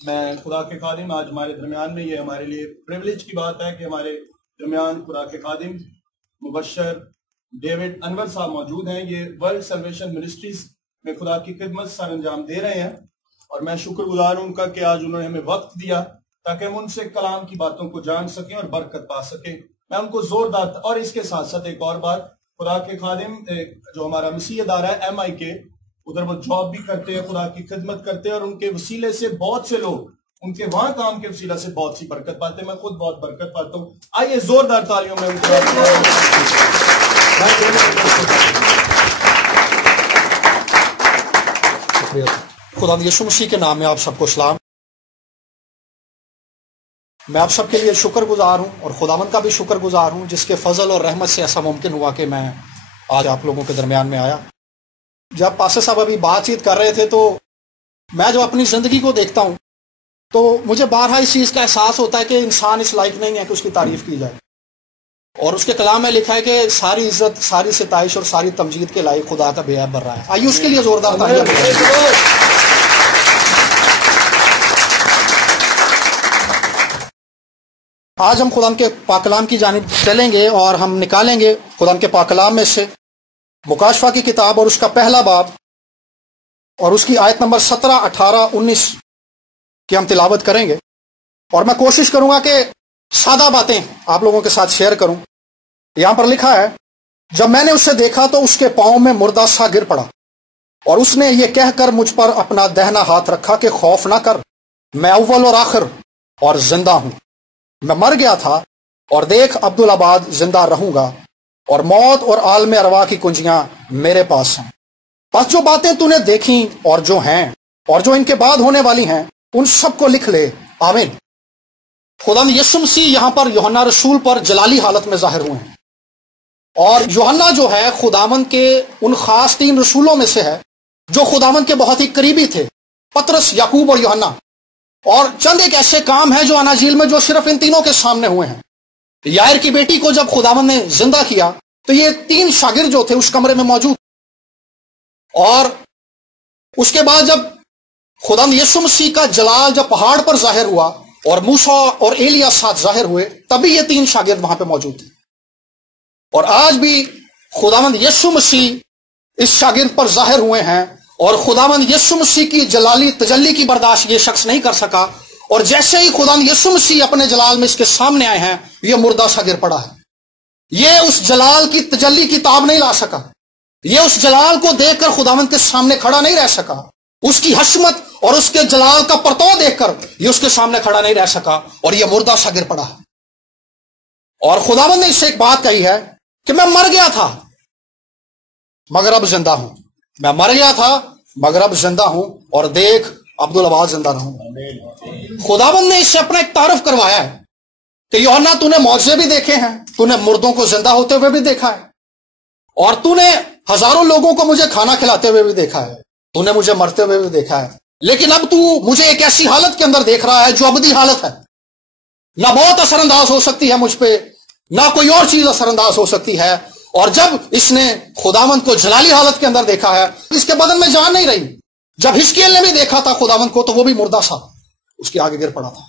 میں خدا کے خادم آج ہمارے درمیان میں، یہ ہمارے لیے پریولیج کی بات ہے کہ ہمارے درمیان خدا کے خادم مبشر ڈیوڈ انور صاحب موجود ہیں۔ یہ ورلڈ سیلویشن منسٹریز میں خدا کی خدمت سر انجام دے رہے ہیں، اور میں شکر گزار ہوں ان کا کہ آج انہوں نے ہمیں وقت دیا تاکہ ہم ان سے کلام کی باتوں کو جان سکیں اور برکت پا سکیں۔ میں ان کو زوردار، اور اس کے ساتھ ساتھ ایک اور بات، خدا کے خادم جو ہمارا مسیح ادارہ ہے MI کے، ادھر وہ جاب بھی کرتے ہیں، خدا کی خدمت کرتے ہیں، اور ان کے وسیلے سے بہت سے لوگ ان کے وہاں کام کے وسیلہ سے بہت سی برکت پاتے ہیں۔ میں خود بہت برکت پاتا ہوں۔ آئیے زوردار تالیوں میں ان کو خدا یسوع مسیح کے نام میں آپ سب کو سلام۔ میں آپ سب کے لیے شکر گزار ہوں اور خداوند کا بھی شکر گزار ہوں جس کے فضل اور رحمت سے ایسا ممکن ہوا کہ میں آج آپ لوگوں کے درمیان میں آیا۔ جب پاسٹر صاحب ابھی بات چیت کر رہے تھے تو میں جب اپنی زندگی کو دیکھتا ہوں تو مجھے بارہا اس چیز کا احساس ہوتا ہے کہ انسان اس لائق نہیں ہے کہ اس کی تعریف کی جائے، اور اس کے کلام میں لکھا ہے کہ ساری عزت، ساری ستائش اور ساری تمجید کے لائق خدا کا بے عیب بر رہا ہے۔ آئیے اس کے لیے زوردار تالیاں بجائیں۔ آج ہم خدا کے پاک کلام کی جانب چلیں گے اور ہم نکالیں گے خدا کے پاک کلام میں سے مکاشفہ کی کتاب اور اس کا پہلا باب اور اس کی آیت نمبر 17، 18، 19 کی ہم تلاوت کریں گے، اور میں کوشش کروں گا کہ سادہ باتیں آپ لوگوں کے ساتھ شیئر کروں۔ یہاں پر لکھا ہے، جب میں نے اسے دیکھا تو اس کے پاؤں میں مردہ سا گر پڑا، اور اس نے یہ کہہ کر مجھ پر اپنا دہنا ہاتھ رکھا کہ خوف نہ کر، میں اول اور آخر اور زندہ ہوں۔ میں مر گیا تھا اور دیکھ عبدالآباد زندہ رہوں گا، اور موت اور عالم ارواح کی کنجیاں میرے پاس ہیں۔ بس جو باتیں تو نے دیکھیں اور جو ہیں اور جو ان کے بعد ہونے والی ہیں ان سب کو لکھ لے، آمین۔ خدا یسوع مسیح یہاں پر یوحنا رسول پر جلالی حالت میں ظاہر ہوئے ہیں، اور یوحنا جو ہے خداوند کے ان خاص 3 رسولوں میں سے ہے جو خداوند کے بہت ہی قریبی تھے، پطرس، یعقوب اور یوحنا۔ اور چند ایک ایسے کام ہیں جو اناجیل میں جو صرف ان تینوں کے سامنے ہوئے ہیں۔ یائر کی بیٹی کو جب خداوند نے زندہ کیا تو یہ 3 شاگرد جو تھے اس کمرے میں موجود، اور اس کے بعد جب خداوند یسوع مسیح کا جلال جب پہاڑ پر ظاہر ہوا اور موسیٰ اور ایلیا ساتھ ظاہر ہوئے، تبھی یہ 3 شاگرد وہاں پہ موجود تھے۔ اور آج بھی خداوند یسوع مسیح اس شاگرد پر ظاہر ہوئے ہیں، اور خداوند یسوع مسیح کی جلالی تجلی کی برداشت یہ شخص نہیں کر سکا، اور جیسے ہی خداوند یسوع مسیح اپنے جلال میں اس کے سامنے آئے ہیں، یہ مردہ سا گر پڑا ہے۔ یہ اس جلال کی تجلی کی تاب نہیں لا سکا، یہ اس جلال کو دیکھ کر خداوند کے سامنے کھڑا نہیں رہ سکا، اس کی حشمت اور اس کے جلال کا پرتو دیکھ کر یہ اس کے سامنے کھڑا نہیں رہ سکا، اور یہ مردہ سا گر پڑا ہے۔ اور خداوند نے اس سے ایک بات کہی ہے کہ میں مر گیا تھا مگر اب زندہ ہوں، میں مر گیا تھا مگر اب زندہ ہوں، اور دیکھ عبدالآباد زندہ رہوں گا۔ خداوند نے اس سے اپنا ایک تعارف کروایا ہے کہ یوحنا تو نے معجزے بھی دیکھے ہیں، تو نے مردوں کو زندہ ہوتے ہوئے بھی دیکھا ہے، اور تو نے ہزاروں لوگوں کو مجھے کھانا کھلاتے ہوئے بھی دیکھا ہے، تو نے مجھے مرتے ہوئے بھی دیکھا ہے، لیکن اب تو مجھے ایک ایسی حالت کے اندر دیکھ رہا ہے جو ابدی حالت ہے۔ نہ موت اثر انداز ہو سکتی ہے مجھ پہ، نہ کوئی اور چیز اثر انداز ہو سکتی ہے۔ اور جب اس نے خداوند کو جلالی حالت کے اندر دیکھا ہے، اس کے بدن میں جان نہیں رہی۔ جب حزقیل نے بھی دیکھا تھا خداوند کو تو وہ بھی مردہ سا اس کے آگے گر پڑا تھا۔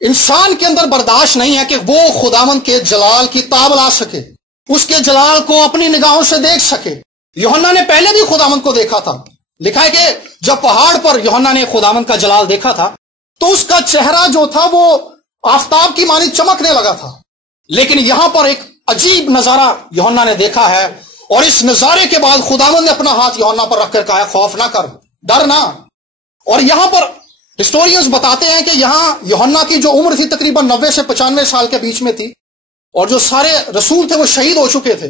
انسان کے اندر برداشت نہیں ہے کہ وہ خداوند کے جلال کی تاب لا سکے، اس کے جلال کو اپنی نگاہوں سے دیکھ سکے۔ یوحنا نے پہلے بھی خداوند کو دیکھا تھا، لکھا ہے کہ جب پہاڑ پر یوحنا نے خداوند کا جلال دیکھا تھا تو اس کا چہرہ جو تھا وہ آفتاب کی مانند چمکنے لگا تھا، لیکن یہاں پر ایک عجیب نظارہ یوحنا نے دیکھا ہے، اور اس نظارے کے بعد خداوند نے اپنا ہاتھ یوحنا پر رکھ کر کہا، خوف نہ کر، ڈر نہ۔ اور یہاں پر ہسٹورینز بتاتے ہیں کہ یہاں یوحنا کی جو عمر تھی تقریباً 90 سے 95 سال کے بیچ میں تھی، اور جو سارے رسول تھے وہ شہید ہو چکے تھے،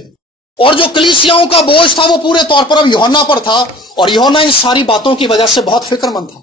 اور جو کلیسیاؤں کا بوجھ تھا وہ پورے طور پر اب یوحنا پر تھا، اور یوحنا ان ساری باتوں کی وجہ سے بہت فکر مند تھا۔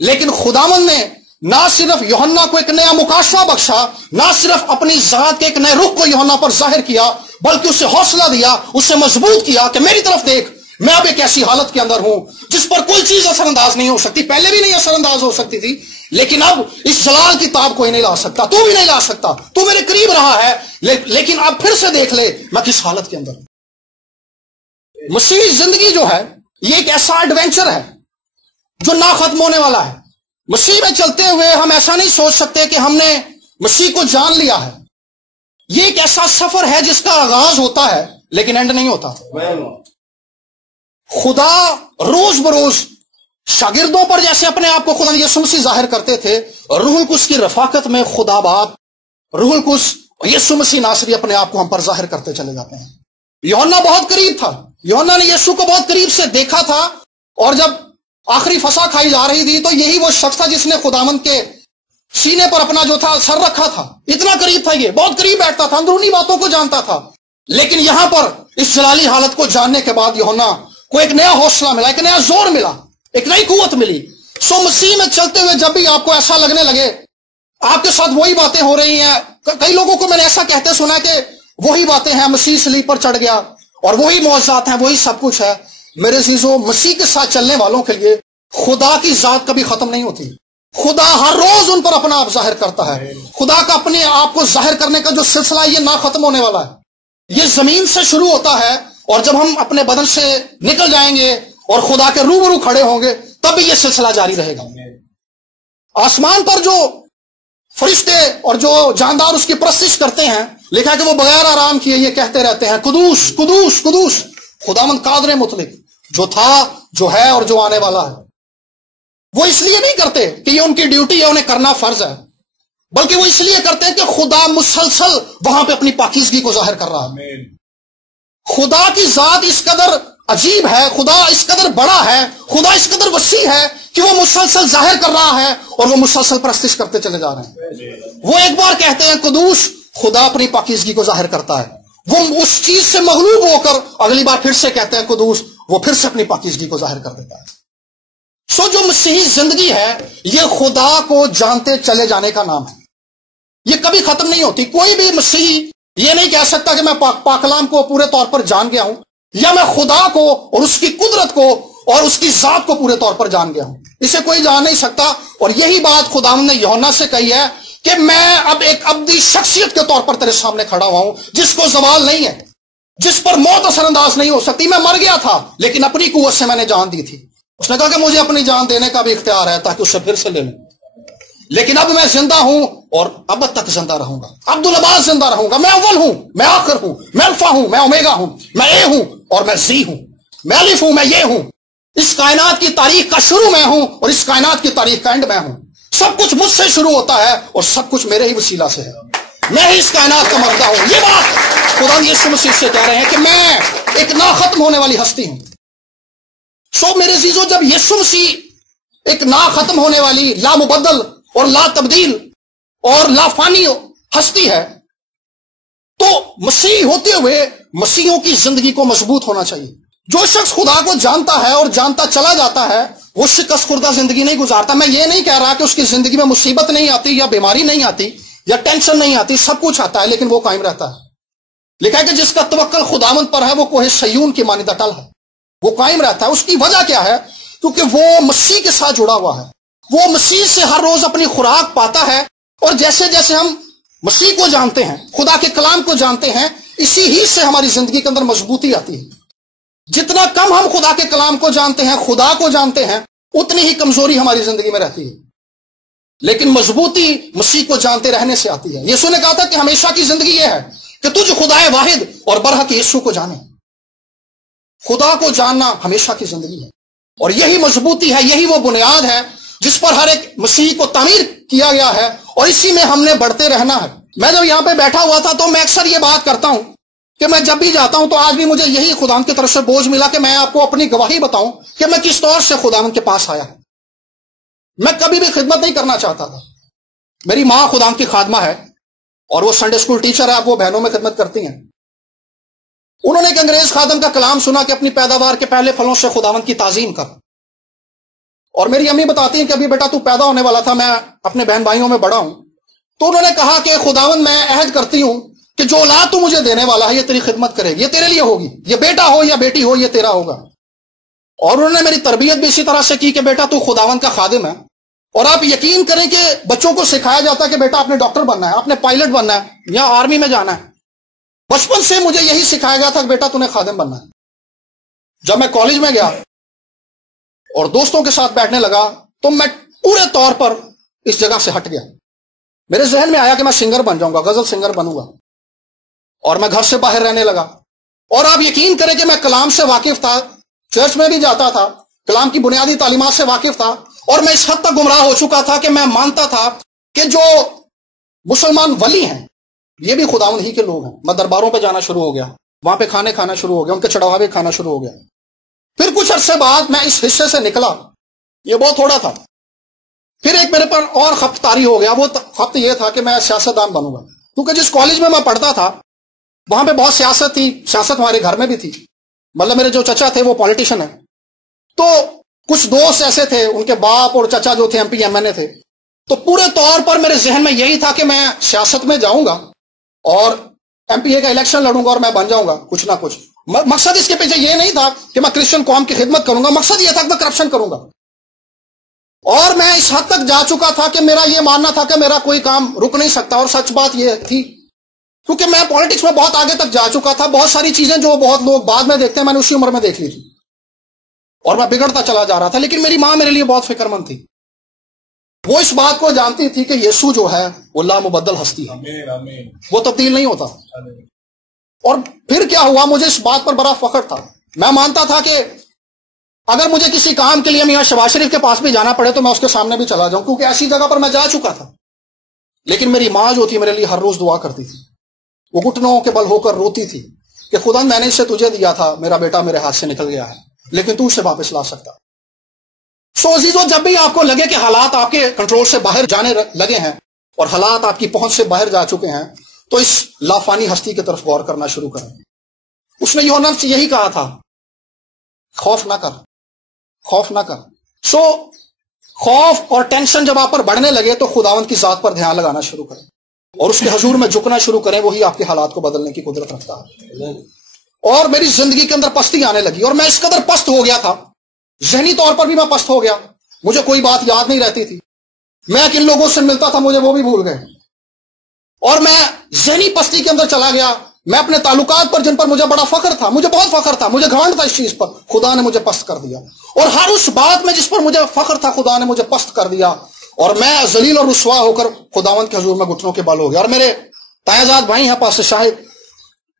لیکن خداوند نے نہ صرف یوحنا کو ایک نیا مکاشفہ بخشا، نہ صرف اپنی ذات کے ایک نئے رخ کو یوحنا پر ظاہر کیا، بلکہ اسے حوصلہ دیا، اسے مضبوط کیا کہ میری طرف دیکھ، میں اب ایک ایسی حالت کے اندر ہوں جس پر کوئی چیز اثر انداز نہیں ہو سکتی، پہلے بھی نہیں اثر انداز ہو سکتی تھی، لیکن اب اس جلال کی تاب کوئی نہیں لا سکتا، تو بھی نہیں لا سکتا، تو میرے قریب رہا ہے، لیکن اب پھر سے دیکھ لے میں کس حالت کے اندر ہوں۔ مسیحی زندگی جو ہے یہ ایک ایسا ایڈونچر ہے جو نہ ختم ہونے والا ہے۔ مسیح میں چلتے ہوئے ہم ایسا نہیں سوچ سکتے کہ ہم نے مسیح کو جان لیا ہے. یہ ایک ایسا سفر ہے جس کا آغاز ہوتا ہے لیکن اینڈ نہیں ہوتا. خدا روز بروز شاگردوں پر جیسے اپنے آپ کو خدا یسوع مسیح ظاہر کرتے تھے، روح القدس کی رفاقت میں خدا باپ روح القدس یسوع مسیح ناصری اپنے آپ کو ہم پر ظاہر کرتے چلے جاتے ہیں. یوحنا بہت قریب تھا، یوحنا نے یسوع کو بہت قریب سے دیکھا تھا، اور جب آخری فسح کھائی جا رہی تھی تو یہی وہ شخص تھا جس نے خداوند کے سینے پر اپنا جو تھا سر رکھا تھا. اتنا قریب تھا، یہ بہت قریب بیٹھتا تھا، اندرونی باتوں کو جانتا تھا. لیکن یہاں پر اس جلالی حالت کو جاننے کے بعد یوحنا کو ایک نیا حوصلہ ملا، ایک نیا زور ملا، ایک نئی قوت ملی. سو مسیح میں چلتے ہوئے جب بھی آپ کو ایسا لگنے لگے آپ کے ساتھ وہی باتیں ہو رہی ہیں، کئی لوگوں کو میں نے ایسا کہتے سنا کہ وہی باتیں ہیں، مسیح صلیب پر چڑھ گیا اور وہی معجزات ہیں، وہی سب کچھ ہے. میرے عزیزو، مسیح کے ساتھ چلنے والوں کے لیے خدا کی ذات کبھی ختم نہیں ہوتی. خدا ہر روز ان پر اپنا آپ ظاہر کرتا ہے. خدا کا اپنے آپ کو ظاہر کرنے کا جو سلسلہ ہے یہ نہ ختم ہونے والا ہے. یہ زمین سے شروع ہوتا ہے اور جب ہم اپنے بدن سے نکل جائیں گے اور خدا کے روبرو کھڑے ہوں گے تب بھی یہ سلسلہ جاری رہے گا. آسمان پر جو فرشتے اور جو جاندار اس کی پرستش کرتے ہیں، لکھا ہے کہ وہ بغیر آرام کیے یہ کہتے رہتے ہیں قدوس قدوس قدوس خداوند قادر مطلق، جو تھا، جو ہے اور جو آنے والا ہے. وہ اس لیے نہیں کرتے کہ یہ ان کی ڈیوٹی ہے، انہیں کرنا فرض ہے، بلکہ وہ اس لیے کرتے ہیں کہ خدا مسلسل وہاں پہ اپنی پاکیزگی کو ظاہر کر رہا ہے. خدا کی ذات اس قدر عجیب ہے، خدا اس قدر بڑا ہے، خدا اس قدر وسیع ہے کہ وہ مسلسل ظاہر کر رہا ہے اور وہ مسلسل پرستش کرتے چلے جا رہے ہیں. وہ ایک بار کہتے ہیں قدوس، خدا اپنی پاکیزگی کو ظاہر کرتا ہے. وہ اس چیز سے مغلوب ہو کر اگلی بار پھر سے کہتے ہیں قدوس، وہ پھر سے اپنی پاکیزگی کو ظاہر کر دیتا ہے. سو جو مسیحی زندگی ہے یہ خدا کو جانتے چلے جانے کا نام ہے. یہ کبھی ختم نہیں ہوتی. کوئی بھی مسیحی یہ نہیں کہہ سکتا کہ میں پاک کلام کو پورے طور پر جان گیا ہوں، یا میں خدا کو اور اس کی قدرت کو اور اس کی ذات کو پورے طور پر جان گیا ہوں. اسے کوئی جان نہیں سکتا. اور یہی بات خداوند نے یوحنا سے کہی ہے کہ میں اب ایک ابدی شخصیت کے طور پر تیرے سامنے کھڑا ہوا ہوں جس کو زوال نہیں ہے، جس پر موت اثر انداز نہیں ہو سکتی. میں مر گیا تھا لیکن اپنی قوت سے میں نے جان دی تھی. اس نے کہا کہ مجھے اپنی جان دینے کا بھی اختیار ہے تاکہ اسے پھر سے لے لوں، لیکن اب میں زندہ ہوں اور اب تک زندہ رہوں گا. عبدالعباس زندہ رہوں گا. میں اول ہوں، میں آخر ہوں، میں الفا ہوں، میں اومیگا ہوں، میں اے ہوں اور میں زی ہوں، میں الف ہوں، میں یہ ہوں. اس کائنات کی تاریخ کا شروع میں ہوں اور اس کائنات کی تاریخ کا اینڈ میں ہوں. سب کچھ مجھ سے شروع ہوتا ہے اور سب کچھ میرے ہی وسیلہ سے ہے. میں ہی اس کائنات کا مبدا ہوں. یہ بات خدا یسوع مسیح سے کہہ رہے ہیں کہ میں ایک نہ ختم ہونے والی ہستی ہوں. سو میرے عزیزو، جب یسوع مسیح ایک نہ ختم ہونے والی لا مبدل اور لا تبدیل اور لا فانی ہستی ہے تو مسیح ہوتے ہوئے مسیحوں کی زندگی کو مضبوط ہونا چاہیے. جو شخص خدا کو جانتا ہے اور جانتا چلا جاتا ہے وہ شکست خوردہ زندگی نہیں گزارتا. میں یہ نہیں کہہ رہا کہ اس کی زندگی میں مصیبت نہیں آتی یا بیماری نہیں آتی یا ٹینشن نہیں آتی، سب کچھ آتا ہے لیکن وہ قائم رہتا ہے. لکھا ہے کہ جس کا توکل خداوند پر ہے وہ کوہ سیون کی مانند اٹل ہے، وہ قائم رہتا ہے. اس کی وجہ کیا ہے؟ کیونکہ وہ مسیح کے ساتھ جڑا ہوا ہے، وہ مسیح سے ہر روز اپنی خوراک پاتا ہے. اور جیسے جیسے ہم مسیح کو جانتے ہیں، خدا کے کلام کو جانتے ہیں، اسی ہی سے ہماری زندگی کے اندر مضبوطی آتی ہے. جتنا کم ہم خدا کے کلام کو جانتے ہیں، خدا کو جانتے ہیں، اتنی ہی کمزوری ہماری زندگی میں رہتی ہے. لیکن مضبوطی مسیح کو جانتے رہنے سے آتی ہے. یسوع نے کہا تھا کہ ہمیشہ کی زندگی یہ ہے کہ تجھ خدا واحد اور برحق یسوع کو جانے. خدا کو جاننا ہمیشہ کی زندگی ہے اور یہی مضبوطی ہے، یہی وہ بنیاد ہے جس پر ہر ایک مسیح کو تعمیر کیا گیا ہے اور اسی میں ہم نے بڑھتے رہنا ہے. میں جب یہاں پہ بیٹھا ہوا تھا تو میں اکثر یہ بات کرتا ہوں کہ میں جب بھی جاتا ہوں تو آج بھی مجھے یہی خداوند کی طرف سے بوجھ ملا کہ میں آپ کو اپنی گواہی بتاؤں کہ میں کس طور سے خداوند کے پاس آیا. میں کبھی بھی خدمت نہیں کرنا چاہتا تھا. میری ماں خداوند کی خادمہ ہے اور وہ سنڈے اسکول ٹیچر ہے، اب وہ بہنوں میں خدمت کرتی ہیں. انہوں نے ایک انگریز خادم کا کلام سنا کہ اپنی پیداوار کے پہلے پھلوں سے خداوند کی تعظیم کر. اور میری امی بتاتی ہیں کہ ابھی بیٹا تو پیدا ہونے والا تھا، میں اپنے بہن بھائیوں میں بڑا ہوں، تو انہوں نے کہا کہ خداوند میں عہد کرتی ہوں کہ جو اولاد تو مجھے دینے والا ہے یہ تیری خدمت کرے گی، یہ تیرے لیے ہوگی، یہ بیٹا ہو یا بیٹی ہو یہ تیرا ہوگا. اور انہوں نے میری تربیت بھی اسی طرح سے کی کہ بیٹا تو خداوند کا خادم ہے. اور آپ یقین کریں کہ بچوں کو سکھایا جاتا ہے کہ بیٹا آپ نے ڈاکٹر بننا ہے، آپ نے پائلٹ بننا ہے یا آرمی میں جانا ہے. بچپن سے مجھے یہی سکھایا گیا تھا کہ بیٹا تو نے خادم بننا ہے. جب میں کالج میں گیا اور دوستوں کے ساتھ بیٹھنے لگا تو میں پورے طور پر اس جگہ سے ہٹ گیا. میرے ذہن میں آیا کہ میں سنگر بن جاؤں گا, غزل سنگر بنوں گا, اور میں گھر سے باہر رہنے لگا. اور آپ یقین کریں کہ میں کلام سے واقف تھا, چرچ میں بھی جاتا تھا, کلام کی بنیادی تعلیمات سے واقف تھا, اور میں اس حد تک گمراہ ہو چکا تھا کہ میں مانتا تھا کہ جو مسلمان ولی ہیں یہ بھی خداوند ہی کے لوگ ہیں. میں درباروں پہ جانا شروع ہو گیا, وہاں پہ کھانے کھانا شروع ہو گیا, ان کے چڑھاوے کھانا شروع ہو گیا. پھر کچھ عرصے بعد میں اس حصے سے نکلا, یہ بہت تھوڑا تھا. پھر ایک میرے پر اور خط طاری ہو گیا. وہ خط یہ تھا کہ میں سیاستدان بنوں گا, کیونکہ جس کالج میں پڑھتا تھا وہاں پہ بہت سیاست تھی. سیاست ہمارے گھر میں بھی تھی, مطلب میرے جو چچا تھے وہ پالیٹیشین ہیں, تو کچھ دوست ایسے تھے, ان کے باپ اور چچا جو تھے MP MNA تھے. تو پورے طور پر میرے ذہن میں یہی تھا کہ میں سیاست میں جاؤں گا اور MPA کا الیکشن لڑوں گا اور میں بن جاؤں گا کچھ نہ کچھ. مقصد اس کے پیچھے یہ نہیں تھا کہ میں کرسچن قوم کی خدمت کروں گا, مقصد یہ تھا کہ میں کرپشن کروں گا. اور میں اس حد تک جا چکا تھا کہ میرا یہ ماننا تھا کہ میرا کوئی کام رک نہیں سکتا. اور سچ بات یہ تھی, کیونکہ میں پالیٹکس میں بہت آگے تک جا چکا تھا. بہت ساری چیزیں جو بہت لوگ بعد میں دیکھتے ہیں میں نے اسی عمر میں دیکھ لی تھی, اور میں بگڑتا چلا جا رہا تھا. لیکن میری ماں میرے لیے بہت فکر مند تھی. وہ اس بات کو جانتی تھی کہ یسوع جو ہے وہ لامبدل ہستی ہے, وہ تبدیل نہیں ہوتا. اور پھر کیا ہوا, مجھے اس بات پر بڑا فخر تھا. میں مانتا تھا کہ اگر مجھے کسی کام کے لیے میاں شہباز شریف کے پاس بھی جانا پڑے تو میں اس کے سامنے بھی چلا جاؤں, کیونکہ ایسی جگہ پر میں جا چکا تھا. لیکن میری ماں جو تھی میرے لیے ہر روز دعا کرتی تھی. وہ گھٹنوں کے بل ہو کر روتی تھی کہ خدا میں نے اسے تجھے دیا تھا, میرا بیٹا میرے ہاتھ سے نکل گیا ہے, لیکن تو اسے واپس لا سکتا. سو عزیزو, جب بھی آپ کو لگے کہ حالات آپ کے کنٹرول سے باہر جانے لگے ہیں اور حالات آپ کی پہنچ سے باہر جا چکے ہیں, تو اس لافانی ہستی کی طرف غور کرنا شروع کریں. اس نے یوحنا سے یہی کہا تھا, خوف نہ کر, خوف نہ کر. سو خوف اور ٹینشن جب آپ پر بڑھنے لگے تو خداوند کی ذات پر دھیان لگانا شروع کریں اور اس کے حضور میں جھکنا شروع کریں. وہی آپ کے حالات کو بدلنے کی قدرت رکھتا ہے. اور میری زندگی کے اندر پستی آنے لگی, اور میں اس قدر پست ہو گیا تھا, ذہنی طور پر بھی میں پست ہو گیا. مجھے کوئی بات یاد نہیں رہتی تھی. میں کن لوگوں سے ملتا تھا مجھے وہ بھی بھول گئے, اور میں ذہنی پستی کے اندر چلا گیا. میں اپنے تعلقات پر جن پر مجھے بڑا فخر تھا, مجھے بہت فخر تھا, مجھے گھمنڈ تھا اس چیز پر, خدا نے مجھے پست کر دیا. اور ہر اس بات میں جس پر مجھے فخر تھا خدا نے مجھے پست کر دیا, اور میں ذلیل اور رسوا ہو کر خداوند کے حضور میں گھٹنوں کے بال ہو گیا. اور میرے تایزاد بھائی ہیں پاسٹر شاہد,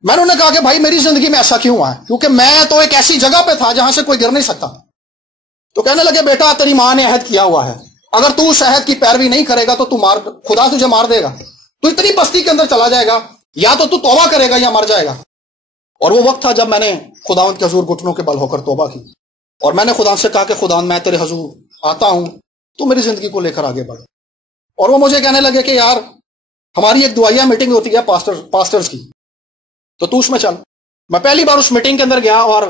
میں نے انہیں کہا کہ بھائی میری زندگی میں ایسا کیوں ہوا ہے, کیونکہ میں تو ایک ایسی جگہ پہ تھا جہاں سے کوئی گر نہیں سکتا. تو کہنے لگے بیٹا تیری ماں نے عہد کیا ہوا ہے, اگر تو اس عہد کی پیروی نہیں کرے گا تو خدا تجھے مار دے گا. تو اتنی پستی کے اندر چلا جائے گا, یا تو توبہ کرے گا یا مر جائے گا. اور وہ وقت تھا جب میں نے خداوند کے حضور گھٹنوں کے بل ہو کر توبہ کی, اور میں نے خدا سے کہا کہ خداوند میں تیرے حضور آتا ہوں, تو میری زندگی کو لے کر آگے بڑھ. اور وہ مجھے کہنے لگے کہ یار ہماری ایک دعائیہ میٹنگ ہوتی ہے پاسٹرز کی, تو اس میں چل. میں پہلی بار اس میٹنگ کے اندر گیا, اور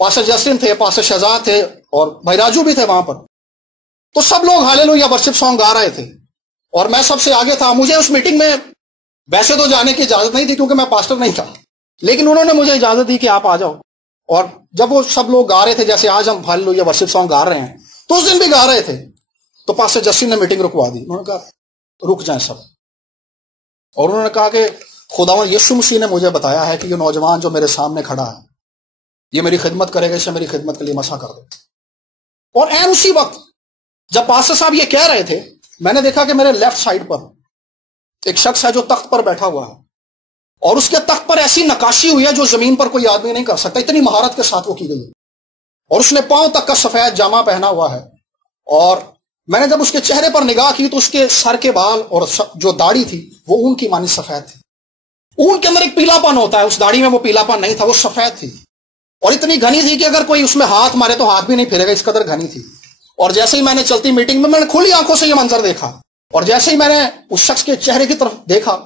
پاسٹر جسٹن تھے, پاسٹر شہزاد تھے, اور بھائی راجو بھی تھے وہاں پر. تو سب لوگ ہالےلویا ورشپ سانگ گا رہے تھے, اور میں سب سے آگے تھا. مجھے اس میٹنگ میں ویسے تو جانے کی اجازت نہیں تھی کیونکہ میں پاسٹر نہیں تھا, لیکن انہوں نے مجھے اجازت دی کہ آپ آ جاؤ. اور جب وہ سب لوگ گا رہے تھے جیسے آج ہم ہالےلویا ورشپ سانگ گا رہے ہیں, تو اس دن بھی گا رہے تھے. تو پاسٹر جسٹن نے میٹنگ رکوا دی. انہوں نے کہا رک جائیں سب, اور انہوں نے کہا کہ خداوند یسوع مسیح نے مجھے بتایا ہے کہ یہ نوجوان جو میرے سامنے کھڑا ہے یہ میری خدمت کرے گا, اسے میری خدمت کے لیے مسا کر دو. اور این اسی وقت جب پاسٹر صاحب یہ کہہ رہے تھے, میں نے دیکھا کہ میرے لیفٹ سائڈ پر ایک شخص ہے جو تخت پر بیٹھا ہوا ہے, اور اس کے تخت پر ایسی نقاشی ہوئی ہے جو زمین پر کوئی آدمی نہیں کر سکتا, اتنی مہارت کے ساتھ وہ کی گئی ہے. اور اس نے پاؤں تک کا سفید جامہ پہنا ہوا ہے. اور میں نے جب اس کے چہرے پر نگاہ کی تو اس کے سر کے بال اور جو داڑھی تھی وہ اون کی مانی سفید تھی. اون کے اندر ایک پیلا پن ہوتا ہے, اس داڑھی میں وہ پیلا پن نہیں تھا, وہ سفید تھی, اور اتنی گھنی تھی کہ اگر کوئی اس میں ہاتھ مارے تو ہاتھ بھی نہیں پھیرے گا, اس قدر گھنی تھی. اور جیسے ہی میں نے چلتی میٹنگ میں نے کھلی آنکھوں سے یہ منظر دیکھا, اور جیسے ہی میں نے اس شخص کے چہرے کی طرف دیکھا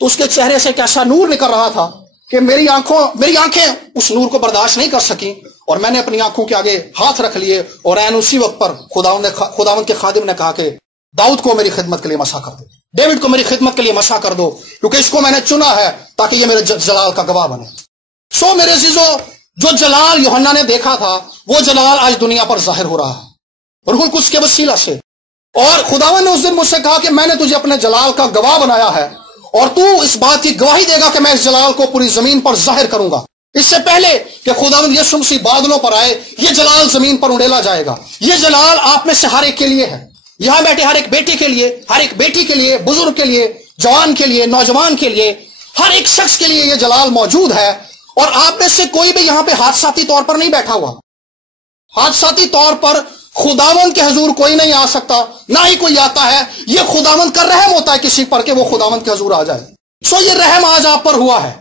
تو اس کے چہرے سے ایک ایسا نور نکل رہا تھا کہ میری آنکھیں اس نور کو برداشت نہیں کر سکیں, اور میں نے اپنی آنکھوں کے آگے ہاتھ رکھ لیے. اور عین اسی وقت پر خداوند کے خادم نے کہا کہ داؤد کو میری خدمت کے لیے مسا کر دو, ڈیوڈ کو میری خدمت کے لیے مسا کر دو, کیونکہ اس کو میں نے چنا ہے تاکہ یہ میرے جلال کا گواہ بنے. سو میرے عزیزو, جو جلال یوحنا نے دیکھا تھا وہ جلال آج دنیا پر ظاہر ہو رہا ہے روح القدس کے وسیلہ سے. اور خداوند نے اس دن مجھ سے کہا کہ میں نے تجھے اپنے جلال کا گواہ بنایا ہے, اور تو اس بات کی گواہی دے گا کہ میں اس جلال کو پوری زمین پر ظاہر کروں گا. اس سے پہلے کہ خداوند یسوع مسیح بادلوں پر آئے, یہ جلال زمین پر اڑیلا جائے گا. یہ جلال آپ میں سے ہر ایک کے لیے ہے. یہاں بیٹھے ہر ایک بیٹے کے لیے، ہر ایک بیٹی کے لیے، بزرگ کے لیے، جوان کے لیے، نوجوان کے لیے، ہر ایک شخص کے لیے یہ جلال موجود ہے. اور آپ میں سے کوئی بھی یہاں پہ حادثاتی طور پر نہیں بیٹھا ہوا. حادثاتی طور پر خداوند کے حضور کوئی نہیں آ سکتا، نہ ہی کوئی آتا ہے. یہ خداوند کا رحم ہوتا ہے کسی پر کہ وہ خداوند کے حضور آ جائے. یہ رحم آج آپ پر ہوا ہے.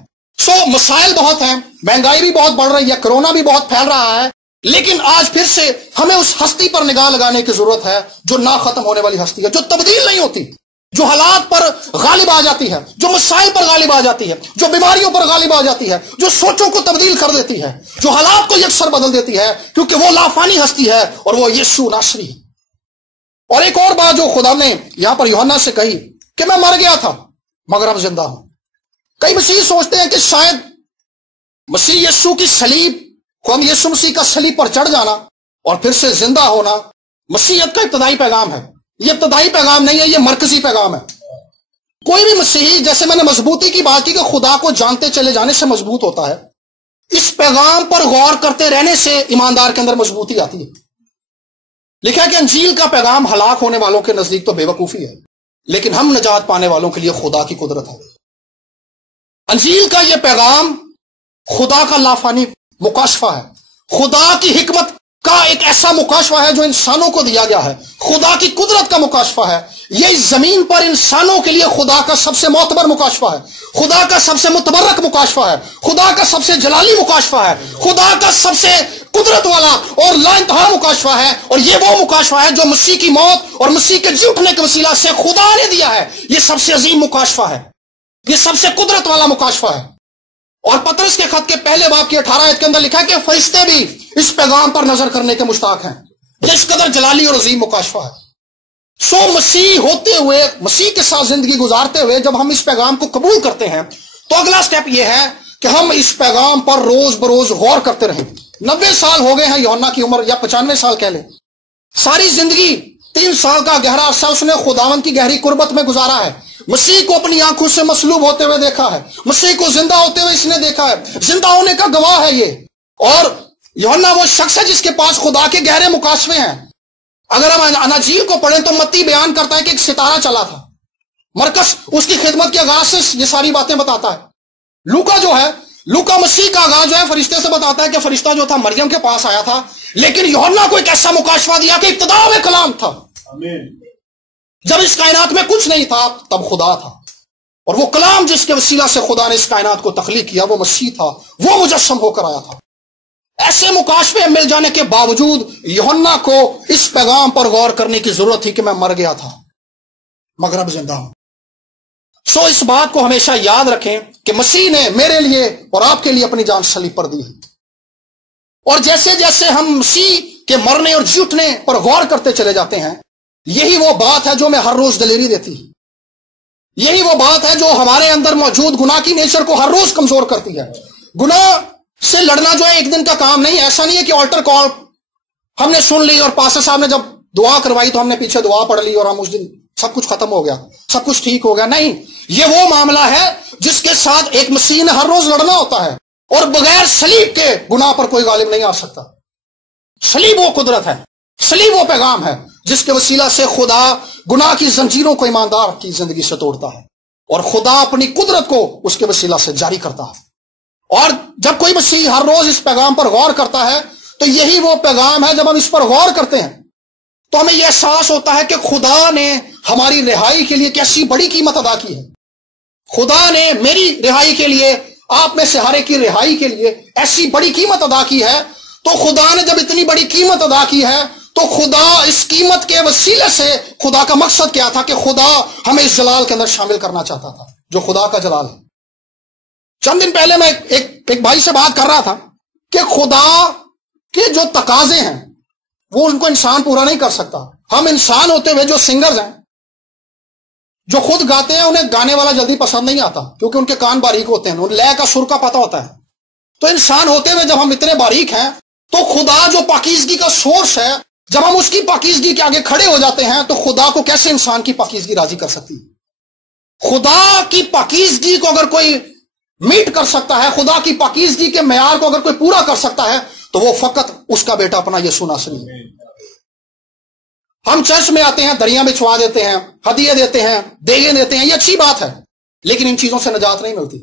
مسائل بہت ہیں، مہنگائی بھی بہت بڑھ رہی ہے، کرونا بھی بہت پھیل رہا ہے، لیکن آج پھر سے ہمیں اس ہستی پر نگاہ لگانے کی ضرورت ہے جو نہ ختم ہونے والی ہستی ہے، جو تبدیل نہیں ہوتی، جو حالات پر غالب آ جاتی ہے، جو مسائل پر غالب آ جاتی ہے، جو بیماریوں پر غالب آ جاتی ہے، جو سوچوں کو تبدیل کر دیتی ہے، جو حالات کو یکسر بدل دیتی ہے، کیونکہ وہ لافانی ہستی ہے اور وہ یسوع ناصری ہے. اور ایک اور بات جو خدا نے یہاں پر یوحنا سے کہی کہ میں مر گیا تھا مگر اب زندہ ہوں. کئی مسیح سوچتے ہیں کہ شاید مسیح یسوع کی صلیب، خدا یسوع مسیح کا صلیب پر چڑھ جانا اور پھر سے زندہ ہونا مسیحیت کا ابتدائی پیغام ہے. یہ ابتدائی پیغام نہیں ہے، یہ مرکزی پیغام ہے. کوئی بھی مسیحی، جیسے میں نے مضبوطی کی بات کی کہ خدا کو جانتے چلے جانے سے مضبوط ہوتا ہے، اس پیغام پر غور کرتے رہنے سے ایماندار کے اندر مضبوطی آتی ہے. لکھا ہے کہ انجیل کا پیغام ہلاک ہونے والوں کے نزدیک تو بے وقوفی ہے، لیکن ہم نجات پانے والوں کے لیے خدا کی قدرت ہے. انجیل کا یہ پیغام خدا کا لافانی مکاشفہ ہے، خدا کی حکمت کا ایک ایسا مکاشفہ ہے جو انسانوں کو دیا گیا ہے، خدا کی قدرت کا مکاشفہ ہے. یہ اس زمین پر انسانوں کے لیے خدا کا سب سے معتبر مکاشفہ ہے، خدا کا سب سے متبرک مکاشفہ ہے، خدا کا سب سے جلالی مکاشفہ ہے، خدا کا سب سے قدرت والا اور لا انتہا مکاشفہ ہے. اور یہ وہ مکاشفہ ہے جو مسیح کی موت اور مسیح کے جی اٹھنے کے وسیلہ سے خدا نے دیا ہے. یہ سب سے عظیم مکاشفہ ہے، یہ سب سے قدرت والا مکاشفہ ہے. اور پطرس کے خط کے پہلے باب کی 18 آیت کے اندر لکھا ہے کہ فرشتے بھی اس پیغام پر نظر کرنے کے مشتاق ہیں. یہ اس قدر جلالی اور عظیم مکاشفہ ہے. مسیح ہوتے ہوئے، مسیح کے ساتھ زندگی گزارتے ہوئے جب ہم اس پیغام کو قبول کرتے ہیں تو اگلا سٹیپ یہ ہے کہ ہم اس پیغام پر روز بروز غور کرتے رہیں. 90 سال ہو گئے ہیں یوحنا کی عمر، یا 95 سال کہہ لیں. ساری زندگی 3 سال کا گہرا عرصہ اس نے خداوند کی گہری قربت میں گزارا ہے. مسیح کو اپنی آنکھوں سے مصلوب ہوتے ہوئے دیکھا ہے، مسیح کو زندہ ہوتے ہوئے اس نے دیکھا ہے، زندہ ہونے کا گواہ ہے یہ. اور یوحنا وہ شخص ہے جس کے پاس خدا کے گہرے مکاشفے ہیں. اگر ہم اناجیل کو پڑھیں تو متی بیان کرتا ہے کہ ایک ستارہ چلا تھا. مرکز اس کی خدمت کے آغاز سے یہ ساری باتیں بتاتا ہے. لوکا جو ہے، لوکا مسیح کا آغاز جو ہے فرشتے سے بتاتا ہے کہ فرشتہ جو تھا مریم کے پاس آیا تھا، لیکن یوحنا کو ایک ایسا مکاشفہ دیا کہ ابتدا میں کلام تھا. آمین. جب اس کائنات میں کچھ نہیں تھا تب خدا تھا، اور وہ کلام جس کے وسیلہ سے خدا نے اس کائنات کو تخلیق کیا وہ مسیح تھا، وہ مجسم ہو کر آیا تھا. ایسے مکاشفے مل جانے کے باوجود یوحنا کو اس پیغام پر غور کرنے کی ضرورت تھی کہ میں مر گیا تھا مگر اب زندہ ہوں. اس بات کو ہمیشہ یاد رکھیں کہ مسیح نے میرے لیے اور آپ کے لیے اپنی جان صلیب پر دی ہے. اور جیسے جیسے ہم مسیح کے مرنے اور جی اٹھنے پر غور کرتے چلے جاتے ہیں، یہی وہ بات ہے جو میں ہر روز دلیری دیتی ہے. یہی وہ بات ہے جو ہمارے اندر موجود گناہ کی نیچر کو ہر روز کمزور کرتی ہے. گناہ سے لڑنا جو ہے ایک دن کا کام نہیں. ایسا نہیں ہے کہ آلٹر کال ہم نے سن لی اور پاسٹر صاحب نے جب دعا کروائی تو ہم نے پیچھے دعا پڑھ لی اور ہم اس دن سب کچھ ختم ہو گیا، سب کچھ ٹھیک ہو گیا. نہیں، یہ وہ معاملہ ہے جس کے ساتھ ایک مسیح نے ہر روز لڑنا ہوتا ہے، اور بغیر صلیب کے گناہ پر کوئی غالب نہیں آ سکتا. صلیب وہ قدرت ہے، صلیب وہ پیغام ہے جس کے وسیلہ سے خدا گناہ کی زنجیروں کو ایماندار کی زندگی سے توڑتا ہے، اور خدا اپنی قدرت کو اس کے وسیلہ سے جاری کرتا ہے. اور جب کوئی مسیح ہر روز اس پیغام پر غور کرتا ہے تو یہی وہ پیغام ہے. جب ہم اس پر غور کرتے ہیں تو ہمیں یہ احساس ہوتا ہے کہ خدا نے ہماری رہائی کے لیے کیسی بڑی قیمت ادا کی ہے. خدا نے میری رہائی کے لیے، آپ میں سے ہر ایک کی رہائی کے لیے ایسی بڑی قیمت ادا کی ہے. تو خدا نے جب اتنی بڑی قیمت ادا کی ہے تو خدا اس قیمت کے وسیلے سے، خدا کا مقصد کیا تھا کہ خدا ہمیں اس جلال کے اندر شامل کرنا چاہتا تھا جو خدا کا جلال ہے. چند دن پہلے میں ایک بھائی سے بات کر رہا تھا کہ خدا کے جو تقاضے ہیں وہ ان کو انسان پورا نہیں کر سکتا. ہم انسان ہوتے ہوئے جو سنگرز ہیں، جو خود گاتے ہیں، انہیں گانے والا جلدی پسند نہیں آتا کیونکہ ان کے کان باریک ہوتے ہیں، لے کا سر کا پتہ ہوتا ہے. تو انسان ہوتے ہوئے جب ہم اتنے باریک ہیں تو خدا جو پاکیزگی کا سورس ہے، جب ہم اس کی پاکیزگی کے آگے کھڑے ہو جاتے ہیں تو خدا کو کیسے انسان کی پاکیزگی راضی کر سکتی ہے؟ خدا کی پاکیزگی کو اگر کوئی میٹ کر سکتا ہے، خدا کی پاکیزگی کے معیار کو اگر کوئی پورا کر سکتا ہے تو وہ فقط اس کا بیٹا اپنا یسوع ناصری ہے. ہم چرچ میں آتے ہیں، دریاں بچھوا دیتے ہیں، ہدیے دیتے ہیں، دیگیں دیتے ہیں، یہ اچھی بات ہے، لیکن ان چیزوں سے نجات نہیں ملتی۔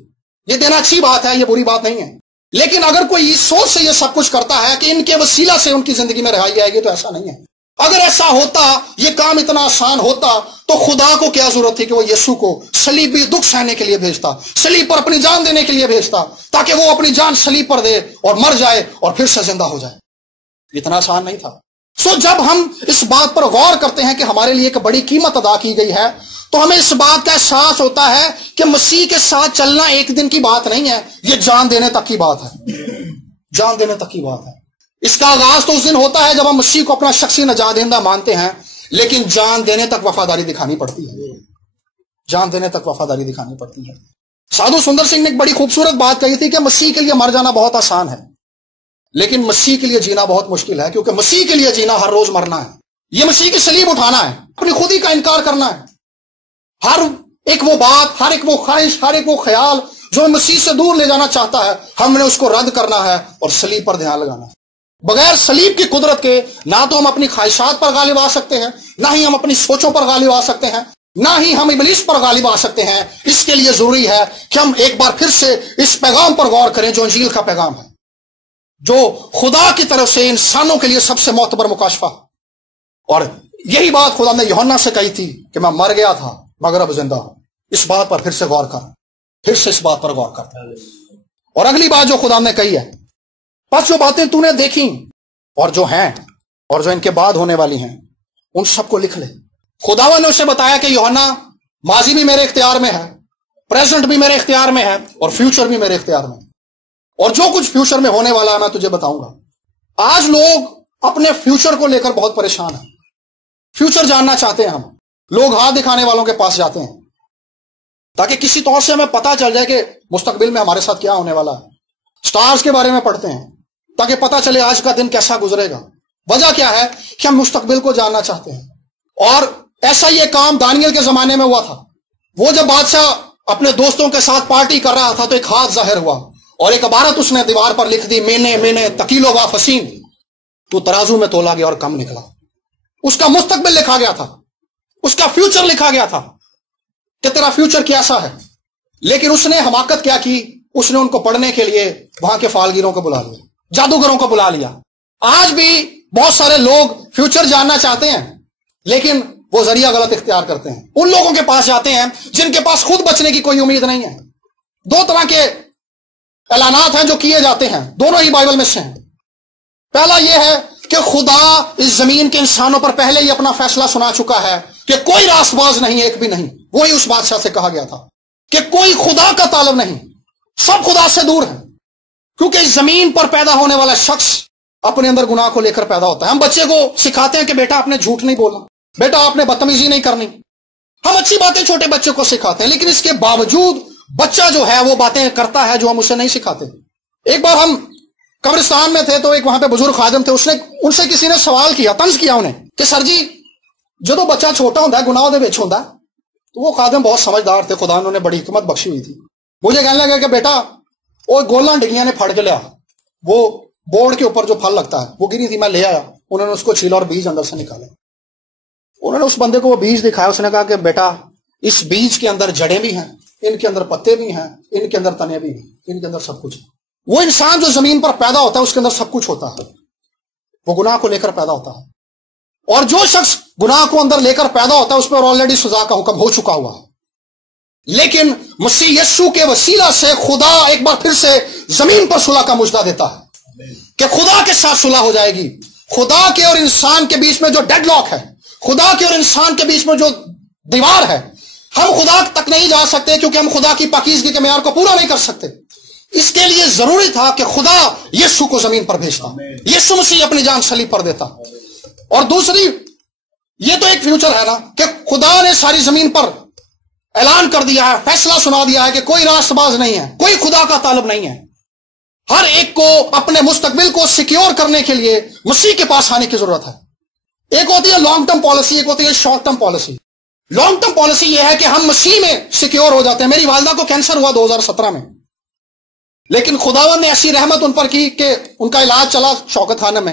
یہ دینا اچھی بات ہے، یہ بری بات نہیں ہے، لیکن اگر کوئی اس سوچ سے یہ سب کچھ کرتا ہے کہ ان کے وسیلہ سے ان کی زندگی میں رہائی آئے گی، تو ایسا نہیں ہے۔ اگر ایسا ہوتا، یہ کام اتنا آسان ہوتا، تو خدا کو کیا ضرورت تھی کہ وہ یسوع کو صلیبی دکھ سہنے کے لیے بھیجتا، صلیب پر اپنی جان دینے کے لیے بھیجتا، تاکہ وہ اپنی جان صلیب پر دے اور مر جائے اور پھر سے زندہ ہو جائے۔ اتنا آسان نہیں تھا۔ جب ہم اس بات پر غور کرتے ہیں کہ ہمارے لیے ایک بڑی قیمت ادا کی گئی ہے، تو ہمیں اس بات کا احساس ہوتا ہے کہ مسیح کے ساتھ چلنا ایک دن کی بات نہیں ہے، یہ جان دینے تک کی بات ہے، جان دینے تک کی بات ہے۔ اس کا آغاز تو اس دن ہوتا ہے جب ہم مسیح کو اپنا شخصی نجات دہندہ مانتے ہیں، لیکن جان دینے تک وفاداری دکھانی پڑتی ہے، جان دینے تک وفاداری دکھانی پڑتی ہے۔ سادھو سندر سنگھ نے ایک بڑی خوبصورت بات کہی تھی کہ مسیح کے لیے مر جانا بہت آسان ہے، لیکن مسیح کے لیے جینا بہت مشکل ہے، کیونکہ مسیح کے لیے جینا ہر روز مرنا ہے، یہ مسیح کی صلیب اٹھانا ہے، اپنی خودی کا انکار کرنا ہے۔ ہر ایک وہ بات، ہر ایک وہ خواہش، ہر ایک وہ خیال جو مسیح سے دور لے جانا چاہتا ہے، ہم نے اس کو رد کرنا ہے اور صلیب پر دھیان لگانا ہے۔ بغیر صلیب کی قدرت کے نہ تو ہم اپنی خواہشات پر غالب آ سکتے ہیں، نہ ہی ہم اپنی سوچوں پر غالب آ سکتے ہیں، نہ ہی ہم ابلیس پر غالب آ سکتے ہیں۔ اس کے لیے ضروری ہے کہ ہم ایک بار پھر سے اس پیغام پر غور کریں جو انجیل کا پیغام ہے، جو خدا کی طرف سے انسانوں کے لیے سب سے معتبر مکاشفہ۔ اور یہی بات خدا نے یوحنا سے کہی تھی کہ میں مر گیا تھا مگر اب زندہ ہوں۔ اس بات پر پھر سے غور کر، پھر سے اس بات پر غور کر۔ اور اگلی بات جو خدا نے کہی ہے، پس جو باتیں تو نے دیکھی اور جو ہیں اور جو ان کے بعد ہونے والی ہیں، ان سب کو لکھ لے۔ خداوند نے اسے بتایا کہ یوحنا، ماضی بھی میرے اختیار میں ہے، پریزنٹ بھی میرے اختیار میں ہے، اور فیوچر بھی میرے اختیار میں ہے، اور جو کچھ فیوچر میں ہونے والا ہے میں تجھے بتاؤں گا۔ آج لوگ اپنے فیوچر کو لے کر بہت پریشان ہیں، فیوچر جاننا چاہتے ہیں۔ ہم لوگ ہاتھ دکھانے والوں کے پاس جاتے ہیں تاکہ کسی طور سے ہمیں پتہ چل جائے کہ مستقبل میں ہمارے ساتھ کیا ہونے والا ہے۔ سٹارز کے بارے میں پڑھتے ہیں تاکہ پتہ چلے آج کا دن کیسا گزرے گا۔ وجہ کیا ہے کہ ہم مستقبل کو جاننا چاہتے ہیں۔ اور ایسا یہ کام دانیل کے زمانے میں ہوا تھا۔ وہ جب بادشاہ اپنے دوستوں کے ساتھ پارٹی کر رہا تھا تو ایک ہاتھ ظاہر ہوا اور ایک عبارت اس نے دیوار پر لکھ دی، میں تکیل و فسین، تو ترازو میں تولا گیا اور کم نکلا۔ اس کا مستقبل لکھا گیا تھا، اس کا فیوچر لکھا گیا تھا کہ تیرا فیوچر کیسا ہے۔ لیکن اس نے حماقت کیا کی، اس نے ان کو پڑھنے کے لیے وہاں کے فالگیروں کو بلا لیا، جادوگروں کو بلا لیا۔ آج بھی بہت سارے لوگ فیوچر جاننا چاہتے ہیں لیکن وہ ذریعہ غلط اختیار کرتے ہیں۔ ان لوگوں کے پاس جاتے ہیں جن کے پاس خود بچنے کی کوئی امید نہیں ہے۔ دو طرح کے اعلانات ہیں جو کیے جاتے ہیں، دونوں ہی بائبل میں سے ہیں۔ پہلا یہ ہے کہ خدا اس زمین کے انسانوں پر پہلے ہی اپنا فیصلہ سنا چکا ہے کہ کوئی راست باز نہیں، ایک بھی نہیں۔ وہی اس بادشاہ سے کہا گیا تھا کہ کوئی خدا کا طالب نہیں، سب خدا سے دور ہیں، کیونکہ اس زمین پر پیدا ہونے والا شخص اپنے اندر گناہ کو لے کر پیدا ہوتا ہے۔ ہم بچے کو سکھاتے ہیں کہ بیٹا آپ نے جھوٹ نہیں بولنا، بیٹا آپ نے بدتمیزی نہیں کرنی۔ ہم اچھی باتیں چھوٹے بچے کو سکھاتے ہیں، لیکن اس کے باوجود بچہ جو ہے وہ باتیں کرتا ہے جو ہم اسے نہیں سکھاتے۔ ایک بار ہم قبرستان میں تھے تو ایک وہاں پہ بزرگ خادم تھے، ان سے کسی نے سوال کیا، طنز کیا انہیں کہ سر جی جدو بچہ چھوٹا ہوتا ہے گناہ دے وچ ہوندا ہے۔ تو وہ خادم بہت سمجھدار تھے، خدا انہوں نے بڑی حکمت بخشی ہوئی تھی۔ مجھے کہنے لگا کہ بیٹا وہ گولاں ڈگیاں نے پھڑ کے لیا، وہ بورڈ کے اوپر جو پھل لگتا ہے وہ گری تھی، میں لے آیا۔ انہوں نے اس کو چھیلا اور بیج اندر سے نکالے۔ انہوں نے اس بندے کو وہ بیج دکھایا، اس نے کہا کہ بیٹا اس بیج کے اندر جڑیں بھی ہیں، ان کے اندر پتے بھی ہیں، ان کے اندر تنے بھی ہیں، ان کے اندر سب کچھ ہے۔ وہ انسان جو زمین پر پیدا ہوتا ہے اس کے اندر سب کچھ ہوتا ہے، وہ گناہ کو لے کر پیدا ہوتا ہے، اور جو شخص گناہ کو اندر لے کر پیدا ہوتا ہے اس پر آلریڈی سزا کا حکم ہو چکا ہوا ہے۔ لیکن مسیح یسوع کے وسیلہ سے خدا ایک بار پھر سے زمین پر صلح کا مژدہ دیتا ہے کہ خدا کے ساتھ صلح ہو جائے گی۔ خدا کے اور انسان کے بیچ میں جو ڈیڈ لاک ہے، خدا کے اور انسان کے بیچ میں جو دیوار ہے، ہم خدا تک نہیں جا سکتے کیونکہ ہم خدا کی پاکیزگی کے معیار کو پورا نہیں کر سکتے۔ اس کے لیے ضروری تھا کہ خدا یسوع کو زمین پر بھیجتا، یسوع مسیح اپنی جان صلیب پر دیتا۔ اور دوسری یہ تو ایک فیوچر ہے نا کہ خدا نے ساری زمین پر اعلان کر دیا ہے، فیصلہ سنا دیا ہے کہ کوئی راست باز نہیں ہے، کوئی خدا کا طالب نہیں ہے۔ ہر ایک کو اپنے مستقبل کو سیکیور کرنے کے لیے مسیح کے پاس آنے کی ضرورت ہے۔ ایک ہوتی ہے لانگ ٹرم پالیسی، ایک ہوتی ہے short term policy. Long term policy یہ ہے کہ ہم مسیح میں سیکیور ہو جاتے ہیں۔ میری والدہ کو کینسر ہوا 2017 میں، لیکن خداوند نے ایسی رحمت ان پر کی کہ ان کا علاج چلا شوکت خانہ میں